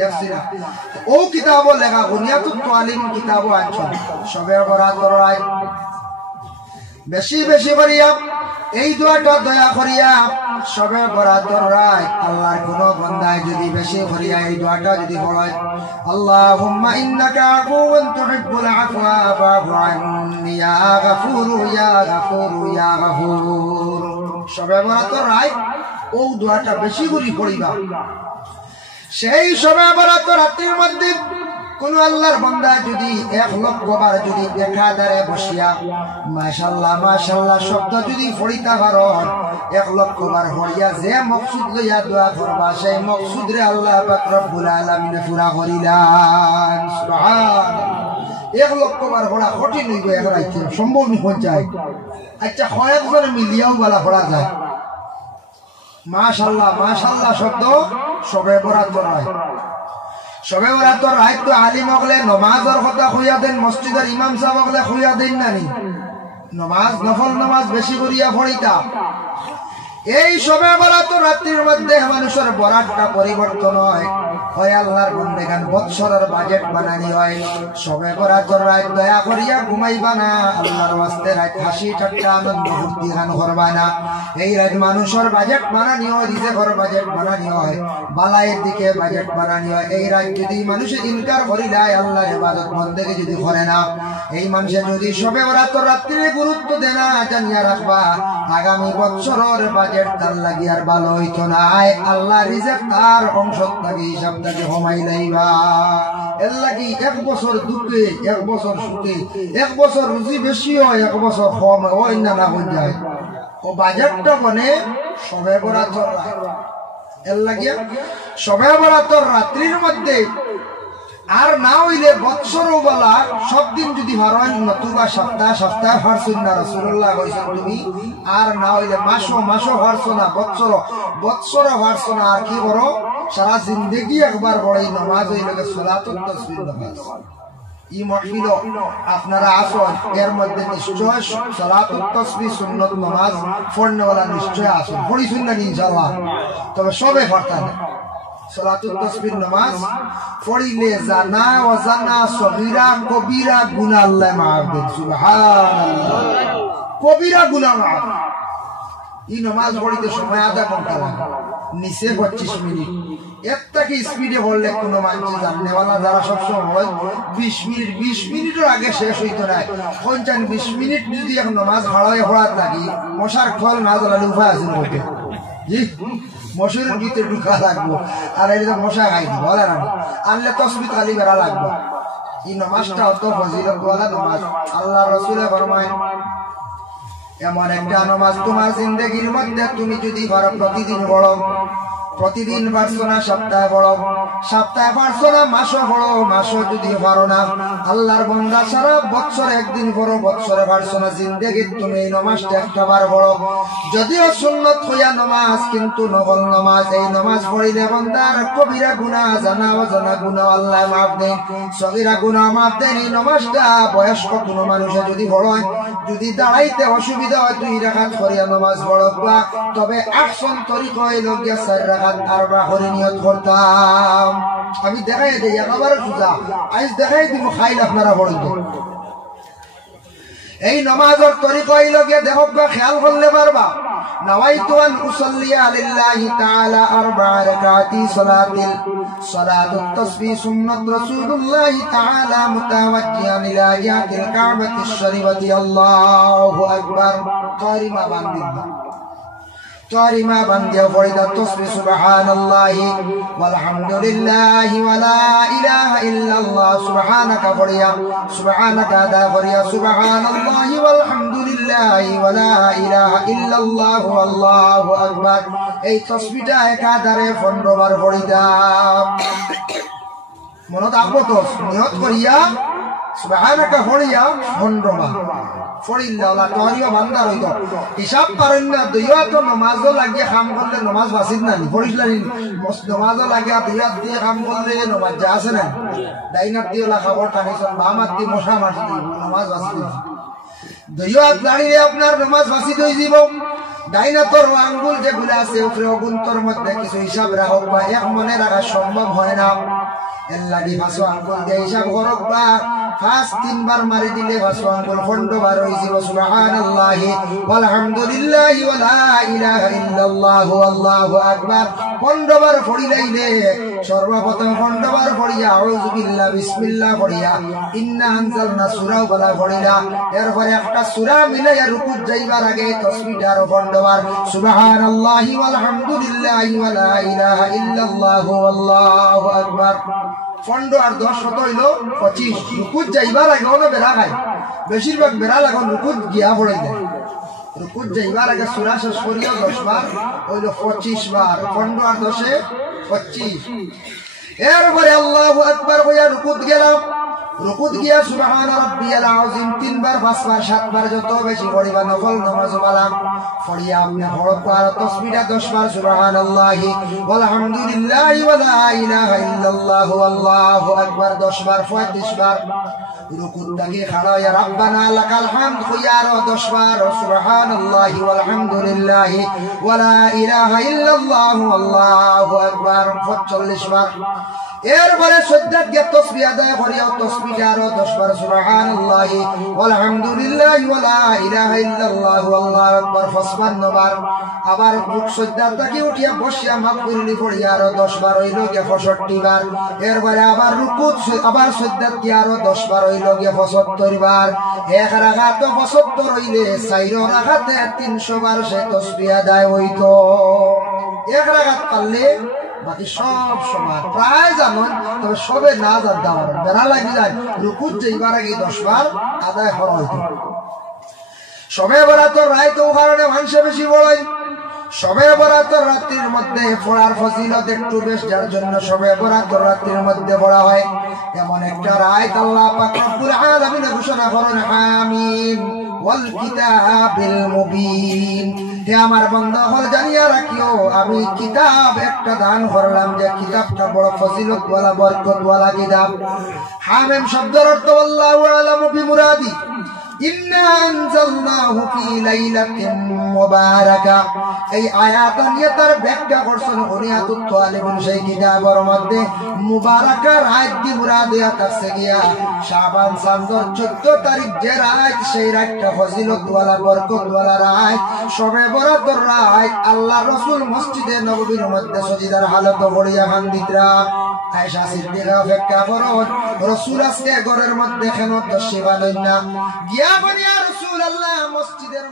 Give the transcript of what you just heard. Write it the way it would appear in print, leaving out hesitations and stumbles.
দেখছি না ও কিতাবও লেখা বুনিয়াতুত তালিম কিতাবও আনছেন সবে বরাতর রায় বেশি বেশি করিয়া এই দোয়াটা দয়া করিয়া সবে বরাতর রায় আল্লাহর কোন বান্দায় যদি বেশি করিয়া এই দোয়াটা যদি পড়ে আল্লাহুম্মা ইন্নাকা আফুউন তুহিব্বুল আফওয়া ফা'ফু আন্নি ইয়া গাফুরু ইয়া গাফুরু ইয়া গাফুর সবে বরাতর রায় ও দোয়াটা বেশি করে পড়িবা সেই সবে বরাতর রাতের মধ্যে কোন আল্লাহর বান্দা যদি 1,00,000 বার যদি একাধারে বসিয়া মাশাআল্লাহ মাশাআল্লাহ শব্দ যদি পড়িতে পারো 1,00,000 বার পড়িয়া যে মকসুদ লইয়া দোয়া করবা সেই মকসুদ রে আল্লাহ পাক রব্বুল আলামিন পুরা করিলেন সুবহানাল্লাহ 1,00,000 বার পড়া কঠিন হইব একরাইতে সম্ভব নয় যায় আচ্ছা কয়েকজন মিলিয়াও বলা পড়া যায় মাশাআল্লাহ মাশাআল্লাহ শব্দ সবে বরাতর রায় সবে বরাতর রায় তো আলিম হলে নামাজের কথা কইয়া দেন মসজিদের ইমাম সাহেব হলে কইয়া দেন নানি নামাজ নফল নামাজ বেশি করিয়া পড়িতা এই সবে বরাতর রাত্রির মধ্যে মানুষের বরাতটা পরিবর্তন হয় আল্লাহর বন্দেগান বৎসরের বাজেট বানানি হয় সবে বরাতর রাত দয়া করিয়া ঘুমাইবা না আল্লাহর ওয়াস্তে রাত হাসি ঠাট্টা আনন্দ ফুর্তি গান করবা না এই রাত মানুষের বাজেট বানানি হয় রিজেকের বাজেট বানানি হয় বালায়ের দিকে বাজেট বানানি হয় এই রাত যদি মানুষ ইনকার করিলায় আল্লাহর ইবাদত বন্দেগি যদি করে না এই মানুষে যদি সবে বরাতর রাত্রিরে গুরুত্ব দেয় না জানিয়া রাখবা আগামী বৎসরের বাজেট তার লাগি আর ভালো হইতো না আল্লাহ রিজেক তার অংশ থাকি হিসাব থাকি কমাই লাইবা এর লাগি 1 বছর দুঃখে 1 বছর সুখে 1 বছর রুজি বেশি হয় 1 বছর কম হয় না না হয়ে যায় ও বাজেটটা বনে সবে বরাতর এর লাগি সবে বরাতর রাত্রির মধ্যে আর না হইলে বৎসরও বলা সব দিন যদি ভারেন নতুবা সপ্তাহ সপ্তাহ ভারছুন না রাসূলুল্লাহ কইছেন তুমি আর না হইলে মাসও ভারছো না বৎসর ভারছো না আর কি করো সারা জিন্দেগি একবার পড়াই নামাজ হইলে সালাতুত তাসবিহ নামাজ ই মাহফিল আপনারা আসুন এর মধ্যে নিশ্চয় সালাতুত তাসবিহ সুন্নাত নামাজ পড়নেওয়ালা নিশ্চয় আসুন পড়িছুন না ইনশাআল্লাহ তবে সবে পড়তা না সালাতুত তাসবিহ নামাজ পড়িলে জানা অজানা সগীরা কবিরা গুনাহ আল্লাহ মাফ দেন সুবহানাল্লাহ কবিরা গুনাহ মাফ এই নামাজ পড়িতে সময় আধা ঘন্টা লাগে নিচে 25 মিনিট এতটাকে স্পিডে পড়লে কোনো মানুষ জাননেওয়ালা যারা সবসময় 20 মিনিটের আগে শেষ হইতো না 20 মিনিট যদি এক নামাজ ভাড়ায় পড়ার লাগি মশার খল না জ্বালালে উপায় আছে বলতে জি মশারের ভিতরে ঢুকা লাগবো আর এই মশা খাই দিব আনলে তসবিহ খালি বেড়া লাগবে এই নামাজটা অত ফজিলত ওয়ালা নামাজ আল্লাহ রাসূল ফরমায় এমন একটা নামাজ তোমার জিন্দেগির মধ্যে তুমি যদি প্রতিদিন পড়ো প্রতিদিন পারছো না সপ্তাহে পড়ো সপ্তাহে পারছো না মাসও পড়ো মাসও যদি পারো না আল্লাহর বান্দা সারা বছর একদিন পড়ো বছরে পারছো না জিন্দেগির তুমি এই নামাজটা একটা বার পড়ো যদিও সুন্নত হইয়া নামাজ কিন্তু নফল নামাজ এই নামাজ পড়িলে বান্দার কবিরা গুনাহ জানা অজানা গুনাহ আল্লাহ মাফ দেন সগীরা গুনাহ মাফ দেন এই নামাজটা বয়স্ক কোনো মানুষে যদি পড়ে যদি দাঁড়াইতে অসুবিধা হয় 2 রাকাত করিয়া নামাজ পড়বা তবে আহসান তরিকা হইল গিয়া 4 রাকাত আরবা করে নিয়ত করতাম আমি দেখাই দেই একবার সুজা আজ দেখাই দিব খাইল আপনারা পড়েন এই নামাজের তরিকা হইল গিয়া দেখবা খেয়াল করলে পারবা نويت أن أصلي لله تعالى 4 ركعات صلاة التسبيح سنة رسول الله تعالى متوجها إلى جهة الكعبة الشريفة الله أكبر قارما بندي فريد التسبيح سبحان الله والحمد لله ولا إله إلا الله سبحانك فريا سبحانك هذا فريا سبحان الله والحمد لله ولا إله إلا الله والله أكبر এই তসবিহটা একাধারে 15 বার পড়িতা মনে থাকবো তো নিয়ত করিয়া সুবহানাকা ফড়িয়া 15 বার ফড়িল্লা আল্লাহ তোরিও বান্দা রইত হিসাব পারেন না দুইয়া তো নামাজও লাগিয়ে কাম করলে নামাজ বাসিত না ফড়িল্লা নামাজও লাগিয়ে দুইয়া দিয়ে কাম করলে নামাজ যা আছে না ডাইনার দিয়ে ওলা খাবার টানিছন বামার দিয়ে মশা মারছি নামাজ বাসিত দুইয়া দাঁড়িয়ে আপনার নামাজ বাসিত হয়ে যাব ডাইনা তোর আঙ্গুল যেগুলো আছে উপরে অগুন্তর মধ্যে কিছু হিসাব রাখো বা এক মনে রাখা সম্ভব হয় না এর লাগি ভাসো আঙ্গুল দিয়ে হিসাব করক বা ফার্স্ট 3 বার মারি দিলে ভাসো আঙ্গুল খন্ড বার হইছে সুবহানাল্লাহি ওয়ালহামদুলিল্লাহি ওয়া লা ইলাহা ইল্লাল্লাহু আল্লাহু আকবার 15 বার পড়িলাইলে সর্বপ্রথম 15 বার পড়িয়া আউযু বিল্লাহ বিসমিল্লাহ পড়িয়া ইন্না আনজালনা সূরা বলা পড়িলা এরপরে একটা সূরা মিলাইয়া রুকুত যাইবার আগে তাসবিহ আর 15 বার সুবহানাল্লাহি ওয়ালহামদুলিল্লাহি ওয়া লা ইলাহা ইল্লাল্লাহু আল্লাহু আকবার 15 আর 10 কত হইল 25 রুকুত যাইবার আগে ওনা বেরা খায় বেশিরভাগ বেরা লাগান রুকুত গিয়া পড়ে যায় রুকুত যাইবার আগে সূরা শেষ করিয়া 10 বার হইল 25 বার 15 আর 10 এ 25 এরপরে আল্লাহু আকবার কইয়া রুকুত গেলাম রুকুত গিয়া সুবহান রাব্বিয়াল আযীম 3 বার 5 বার 7 বার যত বেশি পড়িবা নফল নামাজ বালাম পড়িয়া আপনি হরফ আর তাসবিহটা 10 বার সুবহানাল্লাহি ওয়ালহামদুলিল্লাহি ওয়া লা ইলাহা ইল্লাল্লাহু আল্লাহু আকবার 10 বার 35 বার রুকুত থেকে খাড়া ইয়া রাব্বানা লাকাল হামদ কইয়া আর 10 বার সুবহানাল্লাহি ওয়ালহামদুলিল্লাহি ওয়া লা ইলাহা ইল্লাল্লাহু আল্লাহু আকবার 45 বার এরপরে সজ্জাত গিয়ে তাসবিহ আদায় করিয়া তাসবিহ আর 10 বার সুবহানাল্লাহি ওয়ালহামদুলিল্লাহি ওয়া লা ইলাহা ইল্লাল্লাহু আল্লাহু আকবার 55 বার আবার রুক সজ্জাত থেকে উঠিয়া বসিয়া মাগফিরলি পড়িয়া আর 10 বার হইল গিয়ে 65 বার এরপরে আবার রুকুত আবার সজ্জাত গিয়ে আর 10 বার হইল গিয়ে 75 বার এক রাকাত 75 হইলে 4 রাকাতে 300 বার সে তাসবিহ আদায় হইতো এক রাকাত পারলে বাকি সব সময় প্রায় জানেন তবে সবে না জানতে পারেন বেড়া লাগি যায় রুকুত যাইবার আগে 10 বার আদায় করা হইতো সবে বরাতর রায় তো কারণে মানুষ বেশি বড়ই সবে বরাতর রাত্রির মধ্যে পড়ার ফজিলত একটু বেশ যার জন্য সবে বরাতর রাত্রির মধ্যে পড়া হয় এমন একটা রায় আল্লাহ পাক রব্বুল আলামিন ঘোষণা করেন আমিন ওয়াল কিতাবিল মুবিন হে আমার বান্দা হল জানিয়া রাখিও আমি কিতাব একটা দান করলাম যে কিতাবটা বড় ফজিলত ওয়ালা বরকত ওয়ালা কিতাব হামিম শব্দের অর্থ আল্লাহু আলামু বিমুরাদি ইন্না আনজালনাহু ফি লাইলাতিন মুবারাকা এই আয়াত নিয়ে তার ব্যাখ্যা করছেন উনিয়াতুত তালিবুন সেই কিতাবের মধ্যে মুবারাকা রাত দি মুরাদে আছে গিয়া শাবান চাঁদের 14 তারিখ যে রাত সেই রাতটা ফজিলত ওয়ালা বরকত ওয়ালা রাত সবে বরাতর রাত আল্লাহ রাসূল মসজিদে নববীর মধ্যে সজিদার হালত পড়িয়া কান্দিতরা আয়েশা সিদ্দিকা ব্যাখ্যা করেন রাসূল আজকে ঘরের মধ্যে কেন দশে বালেন না গিয়া বলিয়া রাসূলুল্লাহ মসজিদের